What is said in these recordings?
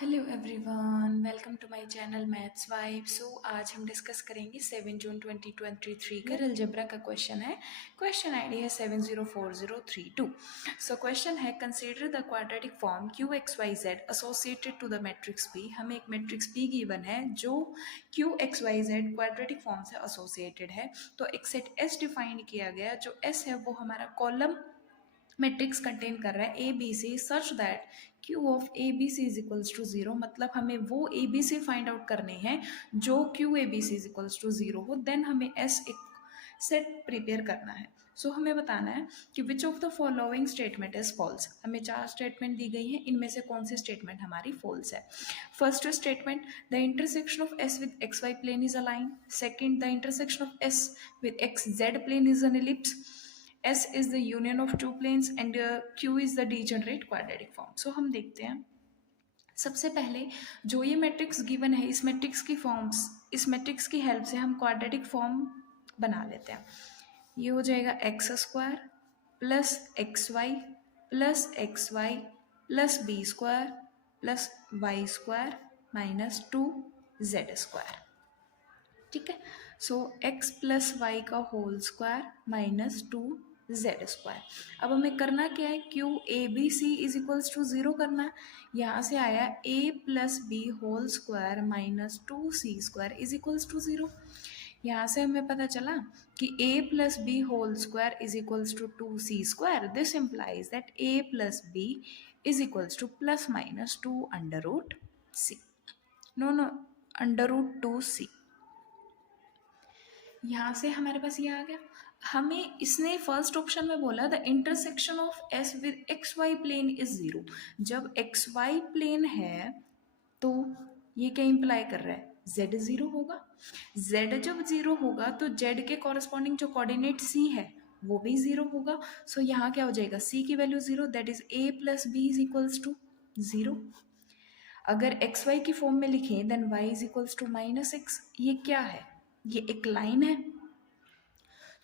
Hello everyone, welcome to my channel maths vibe. आज हम discuss करेंगे 7 जून 2023 का अलजेब्रा का क्वेश्चन है। क्वेश्चन आईडी है 704032। क्वेश्चन है consider the quadratic form Q X Y Z associated to the matrix P. हमें एक मैट्रिक्स पी गिवन है जो Q X Y Z quadratic form से एसोसिएटेड है। तो एक सेट एस डिफाइन किया गया, जो एस है वो हमारा कॉलम मैट्रिक्स कंटेन कर रहा है A B C such that Q of A B C is equals to zero. मतलब हमें वो A B C find out करने हैं जो Q A B C is equals to zero हो। देन हमें एस एक सेट प्रिपेयर करना है। हमें बताना है कि which of the following statement is false. हमें 4 स्टेटमेंट दी गई हैं, इनमें से कौन सी स्टेटमेंट हमारी फॉल्स है। First statement, the intersection of S with X Y plane is a line. Second, the intersection of S with X Z plane is an ellipse. S is the union of two planes and Q is the degenerate quadratic form. हम देखते हैं सबसे पहले जो ये matrix given है, इस matrix की फॉर्म्स, इस मैट्रिक्स की हेल्प से हम क्वाड्रेटिक फॉर्म बना लेते हैं। ये हो जाएगा X square plus X Y plus B square plus Y square minus 2z square. ठीक है, एक्स प्लस वाई का whole square minus 2z square. अब हमें करना क्या है, Q A B C is equals to zero करना है। यहाँ से आया a plus B whole square minus 2c square is equals to zero. यहाँ से हमें पता चला कि a plus B whole square is equals to 2c square. This implies that a plus B is equals to plus minus 2 under root C. No under root 2c। यहाँ से हमारे पास ये आ गया। हमें इसने फर्स्ट ऑप्शन में बोला the intersection of S with X Y plane is zero. जब एक्स वाई प्लेन है तो ये क्या इंप्लाई कर रहा है, z जीरो होगा। z जब जीरो होगा तो z के कॉरेस्पॉन्डिंग जो कोऑर्डिनेट c है वो भी जीरो होगा। यहाँ क्या हो जाएगा, c की value zero, that is a plus B is equals to zero. अगर एक्स वाई की फॉर्म में लिखें then y is equals to minus X. ये क्या है, ये एक लाइन है।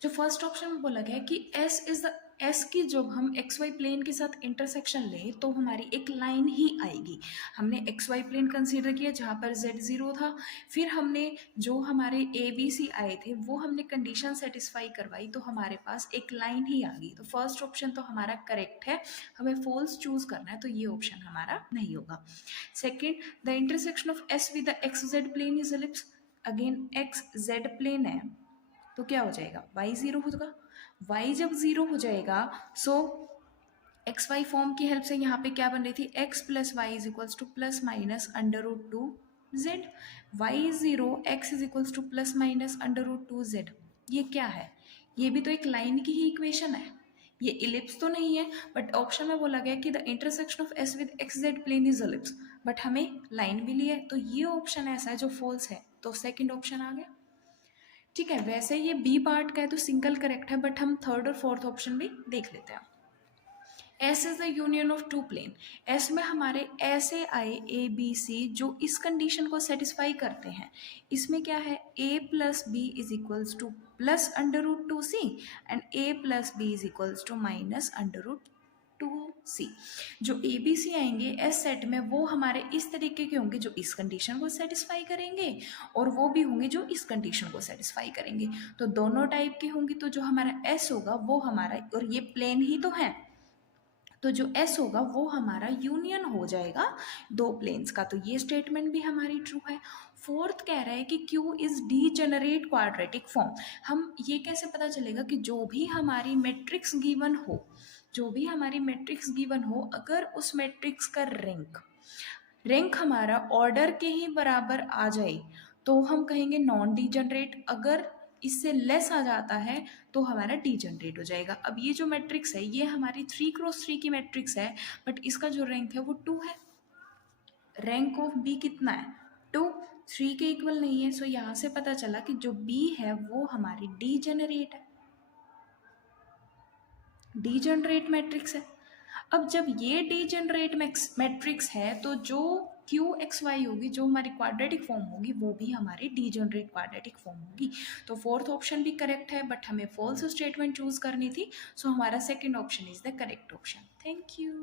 जो फर्स्ट ऑप्शन में बोला गया है कि s इज द s की जब हम एक्स वाई प्लेन के साथ इंटरसेक्शन लें तो हमारी एक लाइन ही आएगी। हमने एक्स वाई प्लेन कंसीडर किया जहाँ पर z जीरो था, फिर हमने जो हमारे ए बी सी आए थे वो हमने कंडीशन सेटिस्फाई करवाई तो हमारे पास एक लाइन ही आ गई। तो फर्स्ट ऑप्शन तो हमारा करेक्ट है, हमें फॉल्स चूज करना है, तो ये ऑप्शन हमारा नहीं होगा। Second, the intersection of s with the X Z plane is ellipse. Again X Z plane है तो क्या हो जाएगा, y जीरो होगा। y जब जीरो हो जाएगा एक्स वाई फॉर्म की हेल्प से यहाँ पे क्या बन रही थी, x plus Y is equals to plus minus under root 2z। Y zero X is equals to plus minus under root 2z। ये क्या है, ये भी तो एक लाइन की ही इक्वेशन है, ये इलिप्स तो नहीं है। बट ऑप्शन में बोला गया कि the intersection of s with X Z plane is ellipse, but हमें लाइन भी ली है, तो ये ऑप्शन ऐसा है जो फॉल्स है, तो सेकेंड ऑप्शन आ गया। ठीक है, वैसे ये बी पार्ट का है तो सिंगल करेक्ट है, बट हम थर्ड और फोर्थ ऑप्शन भी देख लेते हैं। S is the union of two plane. S में हमारे ऐसे आए ए बी सी जो इस कंडीशन को सेटिस्फाई करते हैं। इसमें क्या है, A plus B is equals to plus under root 2c and A plus B is equals to minus under root 2c। जो ए बी सी आएंगे एस सेट में वो हमारे इस तरीके के होंगे जो इस कंडीशन को सेटिस्फाई करेंगे, और वो भी होंगे जो इस कंडीशन को सेटिस्फाई करेंगे। तो दोनों टाइप के होंगे, तो जो हमारा एस होगा वो हमारा, और ये प्लेन ही तो है, तो जो S होगा वो हमारा यूनियन हो जाएगा दो प्लेन्स का। तो ये स्टेटमेंट भी हमारी ट्रू है। फोर्थ कह रहा है कि Q is degenerate quadratic form. हम ये कैसे पता चलेगा कि जो भी हमारी मैट्रिक्स गिवन हो, जो भी हमारी मैट्रिक्स गिवन हो, अगर उस मैट्रिक्स का रैंक हमारा ऑर्डर के ही बराबर आ जाए तो हम कहेंगे नॉन डीजेनरेट। अगर इससे लेस आ जाता है तो हमारा डीजेनरेट हो जाएगा। अब ये जो मैट्रिक्स है ये हमारी 3x3 की मैट्रिक्स है, बट इसका जो रैंक है वो 2 है। रैंक ऑफ बी कितना है, 2, 3 के इक्वल नहीं है। यहाँ से पता चला कि जो बी है वो हमारी डीजेनरेट है, डीजेनरेट मैट्रिक्स है। अब जब ये डीजेनरेट मैट्रिक्स है तो जो क्यू एक्स वाई होगी, जो हमारी क्वाड्रेटिक फॉर्म होगी, वो भी हमारी डीजेनरेट क्वाड्रेटिक फॉर्म होगी। तो फोर्थ ऑप्शन भी करेक्ट है, बट हमें फॉल्स स्टेटमेंट चूज करनी थी, हमारा second option is the correct option. Thank you.